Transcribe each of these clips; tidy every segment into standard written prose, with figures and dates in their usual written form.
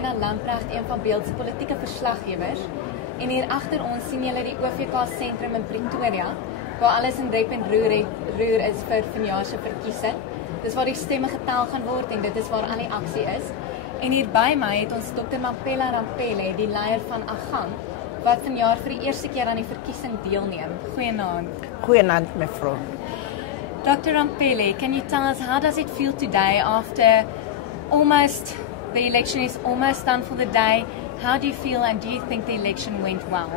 Maryna Lamprecht, een van Beeld se politieke verslaggewers. En hier agter ons sien julle die OVK sentrum in Pretoria, waar alles in rep en roer is vir vanjaar se verkiesing. Dis waar die stemme getel gaan word en dit is waar al die aksie is. En hier by my het ons Dr. Mamphela Ramphele, die leier van Agang, wat vanjaar vir die eerste keer aan die verkiesing deelneem. Goeienaand. Goeienaand, mevrou. Dr. Ramphele, can you tell us how does it feel today after the election is almost done for the day? How do you feel and do you think the election went well?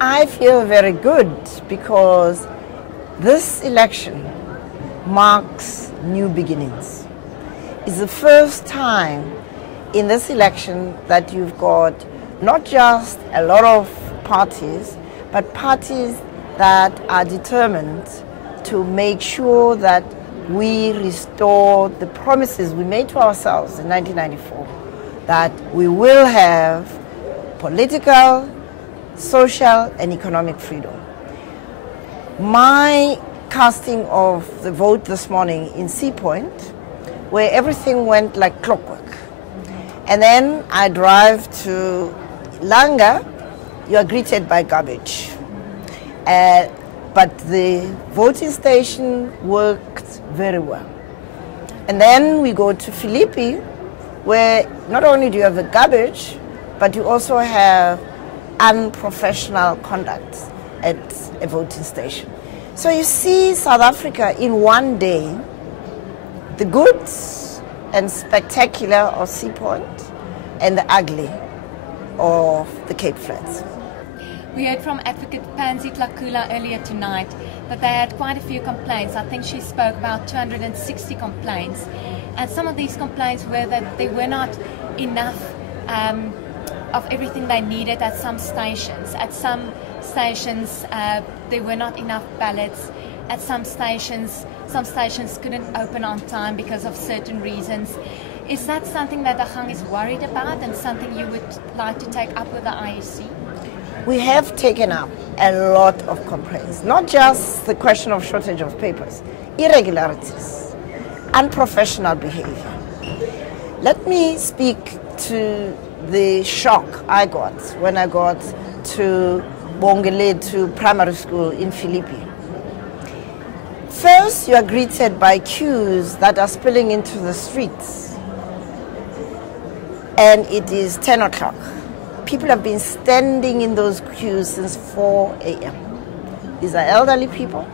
I feel very good because this election marks new beginnings. It's the first time in this election that you've got not just a lot of parties, but parties that are determined to make sure that we restore the promises we made to ourselves in 1994, that we will have political, social, and economic freedom. My casting of the vote this morning in Sea Point, where everything went like clockwork. And then I drive to Langa, you are greeted by garbage. But the voting station worked very well. And then we go to Philippi, where not only do you have the garbage, but you also have unprofessional conduct at a voting station. So you see South Africa in one day, the good and spectacular of Sea Point and the ugly of the Cape Flats. We heard from Advocate Pansy Tlakula earlier tonight that they had quite a few complaints. I think she spoke about 260 complaints. And some of these complaints were that there were not enough of everything they needed at some stations. At some stations, there were not enough ballots. At some stations couldn't open on time because of certain reasons. Is that something that Agang is worried about and something you would like to take up with the IEC? We have taken up a lot of complaints, not just the question of shortage of papers, irregularities, unprofessional behavior. Let me speak to the shock I got when I got to Bongele, to primary school in Philippi. First, you are greeted by queues that are spilling into the streets, and it is 10 o'clock. People have been standing in those queues since 4 a.m. These are elderly people,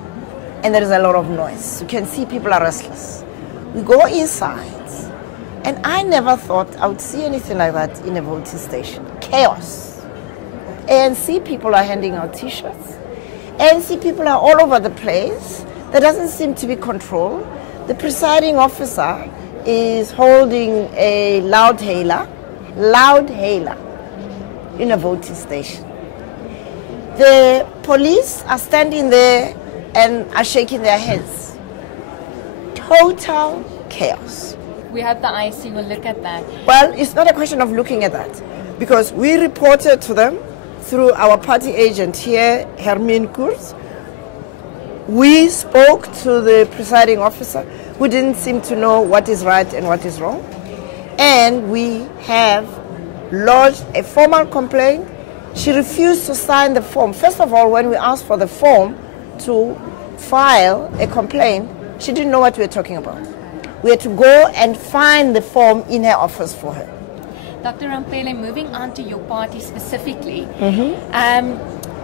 and there is a lot of noise. You can see people are restless. We go inside, and I never thought I would see anything like that in a voting station. Chaos. ANC people are handing out T-shirts. ANC people are all over the place. There doesn't seem to be control. The presiding officer is holding a loud hailer in a voting station. The police are standing there and are shaking their heads. Total chaos. We hope the IEC will look at that. Well, it's not a question of looking at that, because we reported to them through our party agent here, Hermine Kurz. We spoke to the presiding officer, who didn't seem to know what is right and what is wrong. And we have lodged a formal complaint. She refused to sign the form. First of all, when we asked for the form to file a complaint, she didn't know what we were talking about. We had to go and find the form in her office for her. Dr. Ramphele, moving on to your party specifically,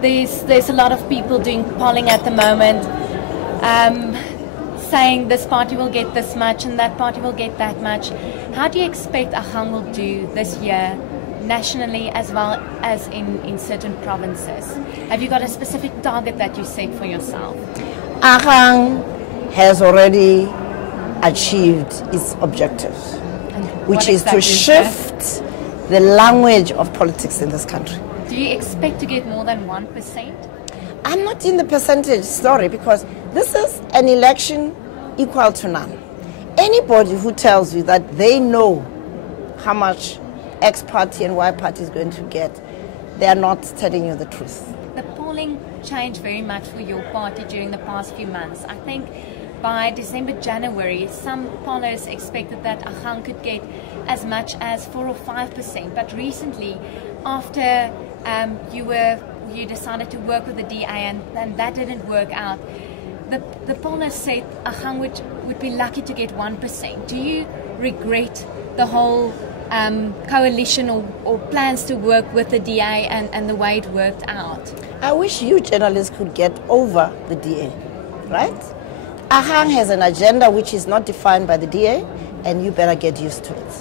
there's a lot of people doing polling at the moment, saying this party will get this much and that party will get that much. How do you expect Agang will do this year, nationally as well as in certain provinces? Have you got a specific target that you set for yourself? Agang has already achieved its objectives, which is to shift the language of politics in this country. Do you expect to get more than 1%? I'm not in the percentage story, because this is an election equal to none. Anybody who tells you that they know how much X party and Y party is going to get, they are not telling you the truth. The polling changed very much for your party during the past few months. I think by December, January, some pollers expected that Agang could get as much as 4 or 5%. But recently, after you decided to work with the DA and that didn't work out, the pollers said Agang would be lucky to get 1%. Do you regret the whole coalition or plans to work with the DA and the way it worked out? I wish you journalists could get over the DA, right? Agang has an agenda which is not defined by the DA, and you better get used to it.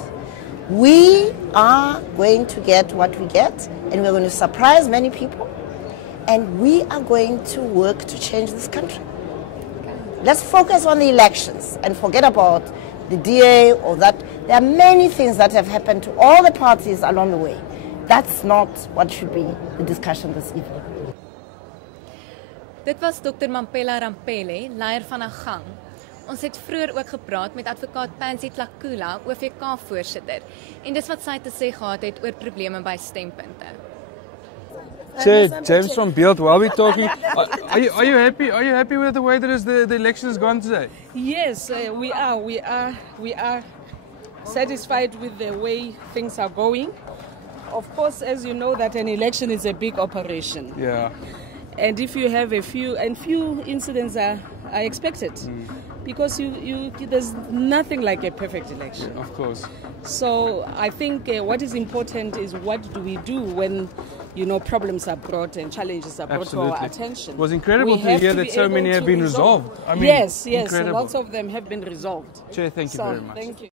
We are going to get what we get, and we're going to surprise many people, and we are going to work to change this country. Let's focus on the elections and forget about the DA or that. There are many things that have happened to all the parties along the way. That's not what should be the discussion this evening. Dit was Dr. Mamphela Ramphele, leier van Agang. Ons het vroeër ook gepraat met advokaat Pansy Tlakula, OVK-voorsitter, en dis wat sy te sê gehad het oor probleme by stempunte. James from Beeld, while we're talking, are you happy? Are you happy with the way that the election has gone today? Yes, we are satisfied with the way things are going. Of course, as you know, that an election is a big operation. Yeah. And if you have a few incidents are expected, because there's nothing like a perfect election. Yeah, of course. So I think what is important is what do we do when problems are brought and challenges are brought to our attention. It was incredible to hear that so many have been resolved. I mean, yes, incredible. Lots of them have been resolved. Chair, thank you very much. Thank you.